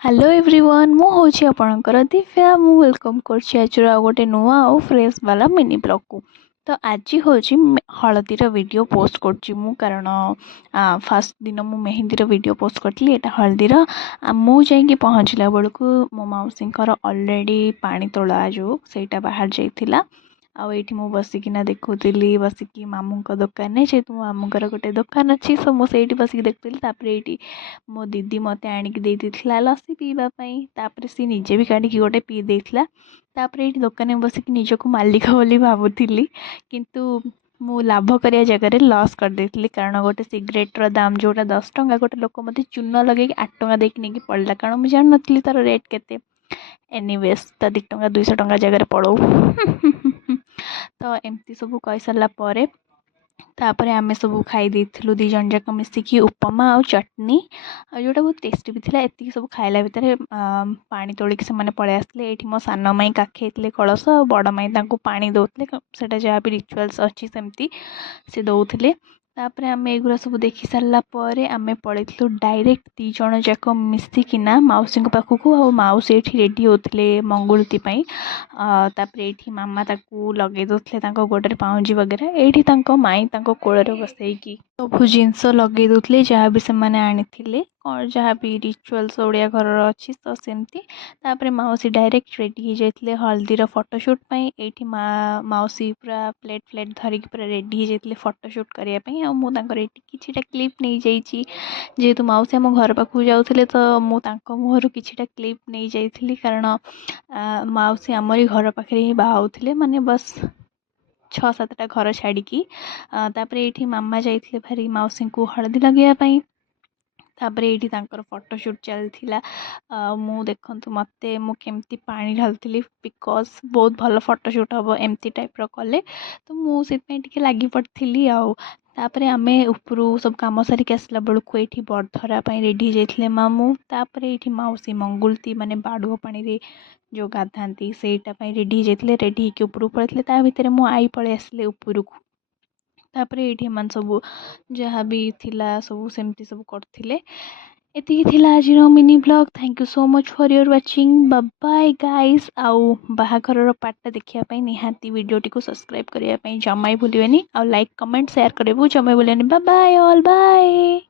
Hello everyone मु होची आपणकर दिव्या मु वेलकम करछि आजर आ गोटे नुआ और फ्रेश वाला मिनी ब्लॉग को। तो आज होची हळदीर वीडियो पोस्ट करछि मु कारण फर्स्ट दिन मु मेहंदीर वीडियो पोस्ट करथली एटा हळदीर मु जाईकी पहुँचला बेलकु मो मौसींकर ऑलरेडी पानी तोला जो सेटा बाहर जाइथिला आउ एठी मु बसिकिना देखुଥିଲି बसिकी मामूंक दुकान ने जेतु मामूंकर गोटे दुकान अछि सो मु सेठी बसिकी देखुଥିଲି तापरे एठी मो दीदी मते आनिकी देई दिथला लस्सी पीबा पई तापरे सी निजे भी काढिकी गोटे पी देथला तापरे एठी दुकान में बसिकी निजको मालिक बोली भाबुଥିଲି किंतु मु लाभ करिया जगह लॉस कर देथली कारण गोटे सिगरेट रो दाम जोटा 10 टंका गोटे लोक मते चून लगे 8 टंका देकी नेकी पड़ला कारण मु जान नथली तार रेट केते एनीवेज त 2 टंका 200 टंका जगह पड़ो तो एमती सब कही सारा पर तापरे आमे सब खाई देथिलु दी जन जाक मिसिकी उपमा और चटनी जोटा बहुत टेस्टी भी थिला एति सब खाइला भितर पानी तोलिक से माने पळे आसले एठी मो सान माई काखेतले कळस और बड़ माई तांको पानी दउतले सेटा जहा भी रिचुअल्स अछि सेमती से दउतले तापरे आमे एगुरा सब देखि सारला परे आमे पळेथलु डायरेक्ट दी जण जाक मिसिकिना माउसी पाखकु आ माउसी एठी रेडी होतले मंगुलती पई तापरे एठी मामा ताकू लगे दोथले तांको गोडरे पाउंजी वगैरह एठी तांको माई तांको कोळरे बसैकी सब जिनस लगे दोथले जहा भी से माने आनिथिले और जहा भी रिचुअल्स ओडिया घर अछि तो सेमती तापरे माउसी डायरेक्ट रेडी हो जाइतले हल्दीर फोटोशूट पई एठी माउसी पूरा प्लेट प्लेट धरिक पूरा रेडी हो जाइतले फोटोशूट करिया पई आ मु तांकर एठी किछिटा क्लिप नै जाइछि जेतु माउसी हम घर पाखु जाउथले तो मु तांको मुहरु किछिटा क्लिप नै जाइथिली कारण माउसी हमरी घर पाखरे ही बाहाउथले माने बस 6-7टा घर छाड़िकी तापरे एठी मामा जाइतले भारी माउसी को हळदी लगेया पई तापरे एठी तांकर फोटोशूट चलथिला मु देखंतु मते मु केमती पानी ढालथिली बिकॉज बहुत भलो फोटोशूट हबो एमती टाइप रो कले तो मु सेत पे टिके लागी पड़थिली आउ तापरे आमे उपरु सब काम सारी के आसला बेलकु एठी बरधरा पई रेडी जाइतले मामू तापरे एठी माउसी मंगुलती माने बाडुओ पानी रे जो गाधांती सेटा पई रेडी जाइतले रेडी के उपरु पळेतले ता भितरे मो आई पळे आसले उपरु तापरे एठी मन सब जहा भी थिला सब सेमती सब करथिले एति थिला आज mini blog thank you so much for your watching bye bye guys आउ बाहाघर रो पार्ट देखिया पई निहाती वीडियो टी को सब्सक्राइब करिया पई जमाई भूलिबेनी आउ लाइक कमेंट शेयर करबो जमाई भूलिबेनी बाय बाय ऑल बाय।